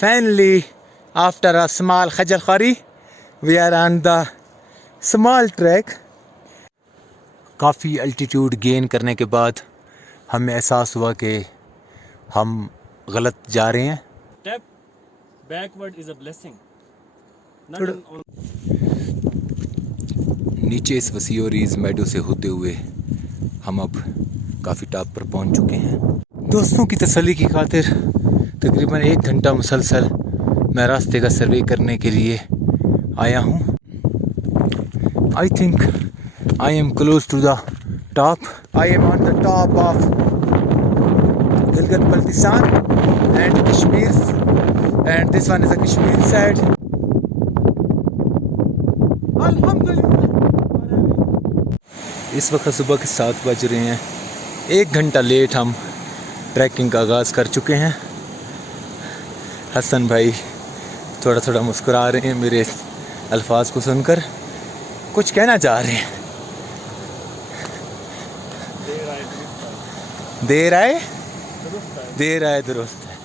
Finally, after a small Khajal Khari, we are on the small trek. काफ़ी altitude gain करने के बाद हमें एहसास हुआ कि हम गलत जा रहे हैं. Step backward is a blessing. नीचे इस वसी और रीज़ मेडो से होते हुए हम अब काफ़ी टॉप पर पहुंच चुके हैं. दोस्तों की तसल्ली की खातिर तकरीबन 1 घंटा मुसलसल मैं रास्ते का सर्वे करने के लिए आया हूं. I think I am close to the top. I am on the top of Gilgit-Baltistan and Kashmir, and this one is the Kashmir side. इस वक्त सुबह के 7 बज रहे हैं. 1 घंटा लेट हम ट्रैकिंग का आगाज़ कर चुके हैं. हसन भाई थोड़ा थोड़ा मुस्कुरा रहे हैं मेरे अल्फाज को सुनकर. कुछ कहना चाह रहे हैं. देर आए दुरुस्त है.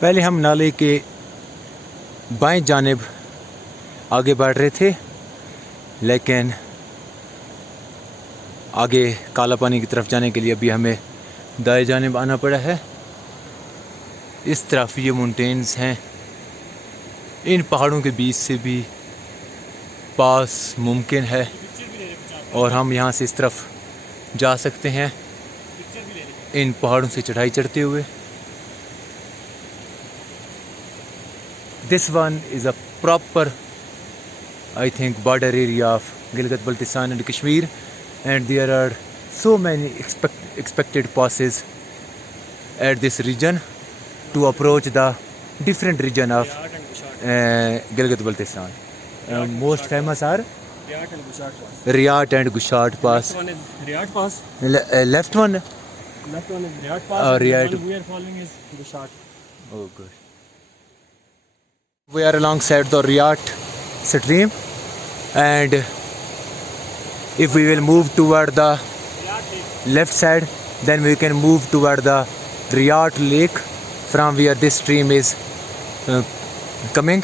पहले हम नाले के बाएं जानिब आगे बढ़ रहे थे, लेकिन आगे काला पानी की तरफ जाने के लिए अभी हमें दाएं जानिब आना पड़ा है. इस तरफ ये माउंटेन्स हैं. इन पहाड़ों के बीच से भी पास मुमकिन है और हम यहाँ से इस तरफ जा सकते हैं इन पहाड़ों से चढ़ाई चढ़ते हुए. This one is a proper I think border area of Gilgit-Baltistan and Kashmir, and there are so many expected passes at this region to approach the different region of Gilgit-Baltistan. Most famous are Riyat and Gushart Pass. Next one is Riyat Pass. Left one? Left one is Riyat Pass. Riyat. The one we are following is Gushart. Oh, good. We are alongside the Riyat stream, and if we will move toward the left side, then we can move toward the Riyat Lake from where this stream is coming.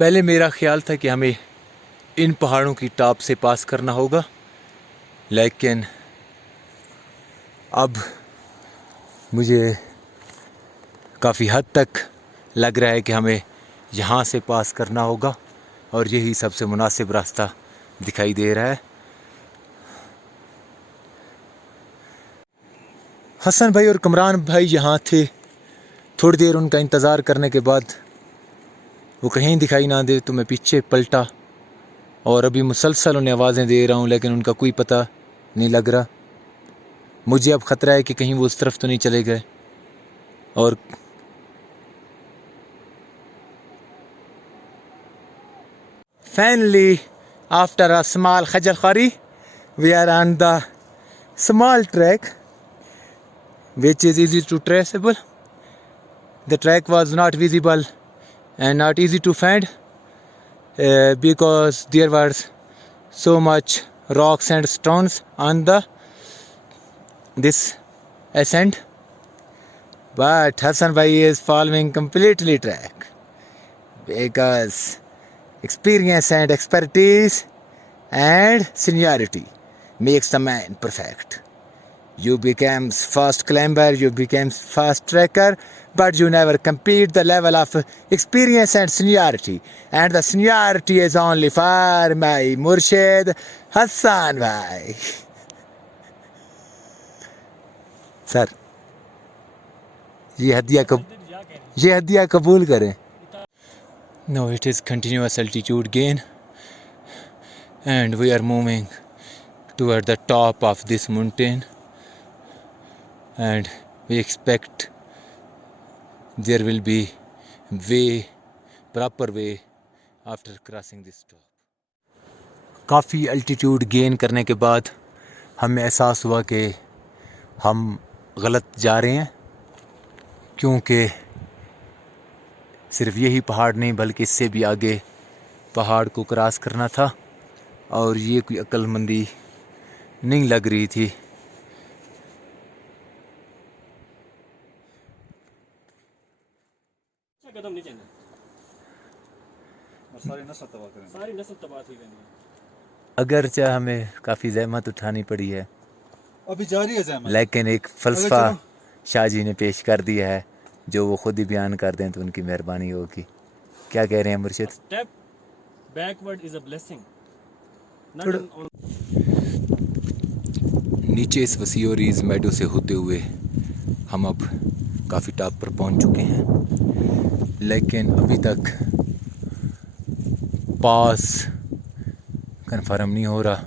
पहले मेरा ख्याल था कि हमें इन पहाड़ों की टॉप से पास करना होगा, लेकिन अब मुझे काफ़ी हद तक लग रहा है कि हमें यहाँ से पास करना होगा और यही सबसे मुनासिब रास्ता दिखाई दे रहा है. हसन भाई और कमरान भाई यहाँ थे. थोड़ी देर उनका इंतज़ार करने के बाद वो कहीं दिखाई ना दे तो मैं पीछे पलटा और अभी मुसलसल उन्हें आवाज़ें दे रहा हूँ, लेकिन उनका कोई पता नहीं लग रहा. मुझे अब ख़तरा है कि कहीं वो उस तरफ तो नहीं चले गए. और फाइनली आफ्टर अ स्मॉल खजल खारी we are on the small track which is easy to traceable. The track was not visible and not easy to find because there was so much rocks and stones on this ascent, but Hassan bhai is following completely track because experience and expertise and seniority makes the man perfect. You became fast climber, you became fast trekker, but you never compete the level of experience and seniority. And the seniority is only for my Murshid Hassan bhai. Sir, ये हदिया कबूल करें. Now it is continuous altitude gain and we are moving toward the top of this mountain, and we expect there will be proper way after crossing this top. काफ़ी altitude gain करने के बाद हमें एहसास हुआ कि हम गलत जा रहे हैं, क्योंकि सिर्फ यही पहाड़ नहीं बल्कि इससे भी आगे पहाड़ को क्रॉस करना था, और ये कोई अक्लमंदी नहीं लग रही थी। कदम नहीं चलना, सारी नस्ल तबाह थी। अगर चाहे हमें काफ़ी ज़हमत उठानी पड़ी है, अभी जारी है ज़हमत, लेकिन एक फ़लसफ़ा शाहजी ने पेश कर दिया है जो वो खुद ही बयान कर दें तो उनकी मेहरबानी होगी। क्या कह रहे हैं मुर्शिद? Step backward is a blessing. नीचे इस वसी और रीज़ मेडो से होते हुए हम अब काफ़ी टॉप पर पहुंच चुके हैं, लेकिन अभी तक पास कन्फर्म नहीं हो रहा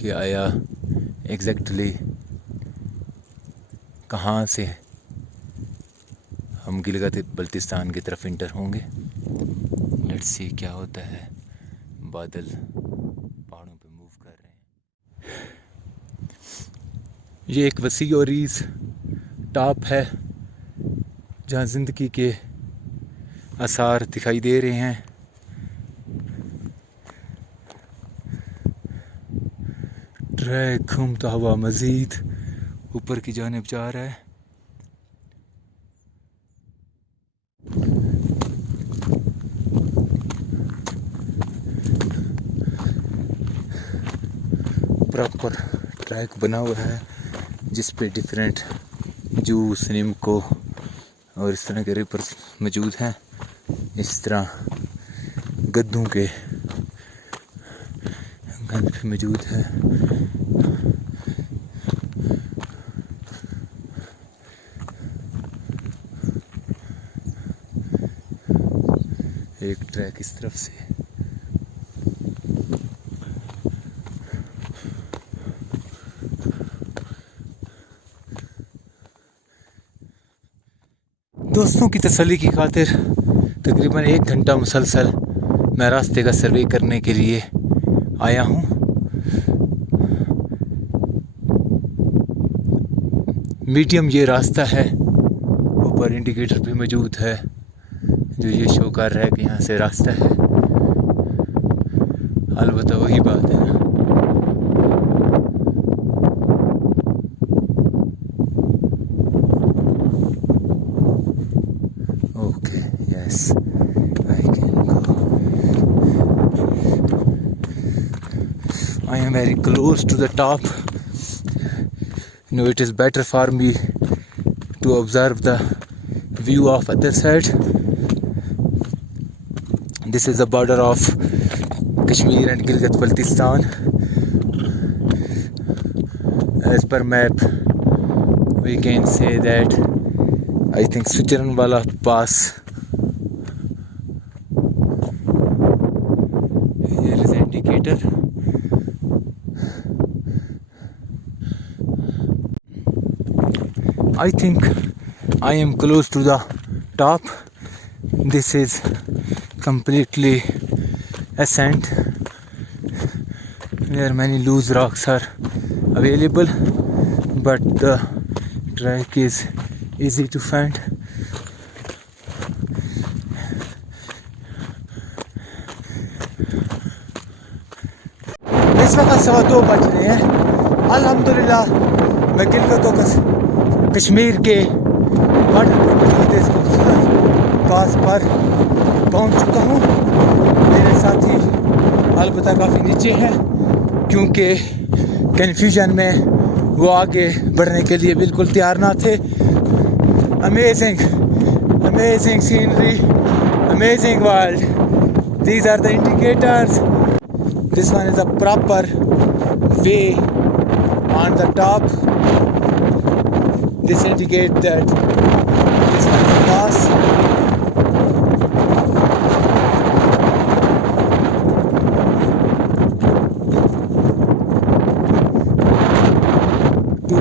कि आया एग्जैक्टली कहाँ से हम गिलगित बल्तिस्तान की तरफ इंटर होंगे। लेट्स सी क्या होता है। बादल पहाड़ों पे मूव कर रहे हैं। ये एक वसी और रीज़ टॉप है जहाँ ज़िंदगी के आसार दिखाई दे रहे हैं। ट्रैक घूमता हुआ मज़ीद ऊपर की जानिब जा रहा है। प्रॉपर ट्रैक बना हुआ है जिस पे डिफरेंट जूस, निम्को और इस तरह के रिपर्स मौजूद हैं। इस तरह गद्दों के गंद भी मौजूद है। एक ट्रैक इस तरफ से, दोस्तों की तसल्ली की खातिर तकरीबन 1 घंटा मुसलसल मैं रास्ते का सर्वे करने के लिए आया हूँ। मीडियम ये रास्ता है, ऊपर इंडिकेटर भी मौजूद है जो ये शो कर रहा है कि यहाँ से रास्ता है। अलबत्ता वही बात है ना, okay yes I can go. I am very close to the top. It is better for me to observe the view of other side. This is the border of Kashmir and Gilgit-Baltistan. As per map, we can say that I think Sujranwala Pass. Here is indicator. I think I am close to the top. This is completely ascent where many loose rocks are available, but the track is easy to find. इस वक्त 2:15 बज रहे हैं। अल्हम्दुलिल्लाह मैं गिलगित कश्मीर के बॉर्डर पर मौजूद इस खूबसूरत पास पर पहुंच चुका हूं। मेरे साथी अलबत्ता काफ़ी नीचे हैं क्योंकि कन्फ्यूजन में वो आगे बढ़ने के लिए बिल्कुल तैयार ना थे। Amazing amazing scenery, amazing world. These are the indicators. This one is a proper way on the top. This indicates that this one is a pass.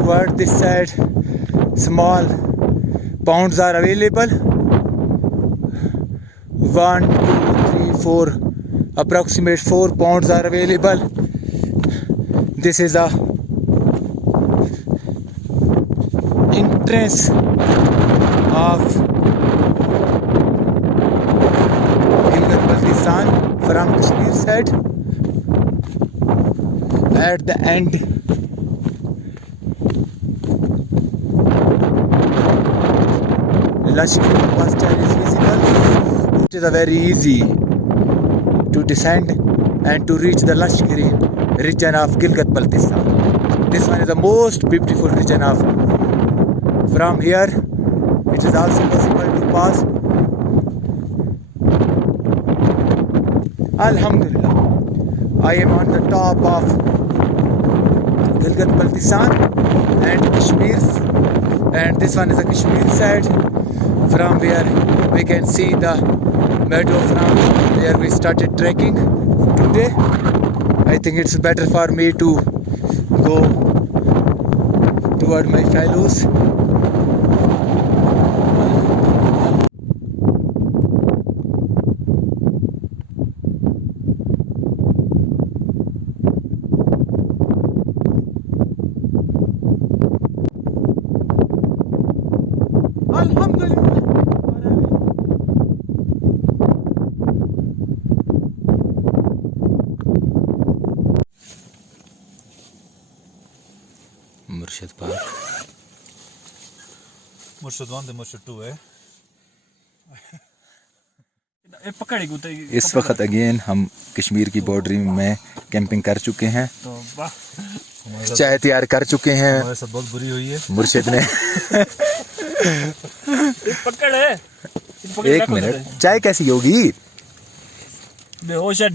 toward this side small ponds are available. 1 2 3 4 approximate 4 ponds are available. This is the entrance of Gilgit-Baltistan from Kashmir side. At the end lush green pasture is visible. It is a very easy to descend and to reach the lush green region of Gilgit-Baltistan. This one is the most beautiful region of. From here, it is also possible to pass. Alhamdulillah, I am on the top of Gilgit-Baltistan and Kashmir, and this one is the Kashmir side. From where we can see the meadow from where we started trekking today. I think it's better for me to go toward my fellows. Alhamdulillah. मुर्शिद पार्क मुर्शिद 1 मुर्शिद 2 है। ये पकड़ेगी तो इस वक्त अगेन हम कश्मीर की बाउंड्री में कैंपिंग कर चुके हैं, तो वाह चाय तैयार कर चुके हैं। हमारे साथ बहुत बुरी हुई है। मुर्शिद ने ये पकड़ है। एक मिनट, चाय कैसी होगी? बेहोश है।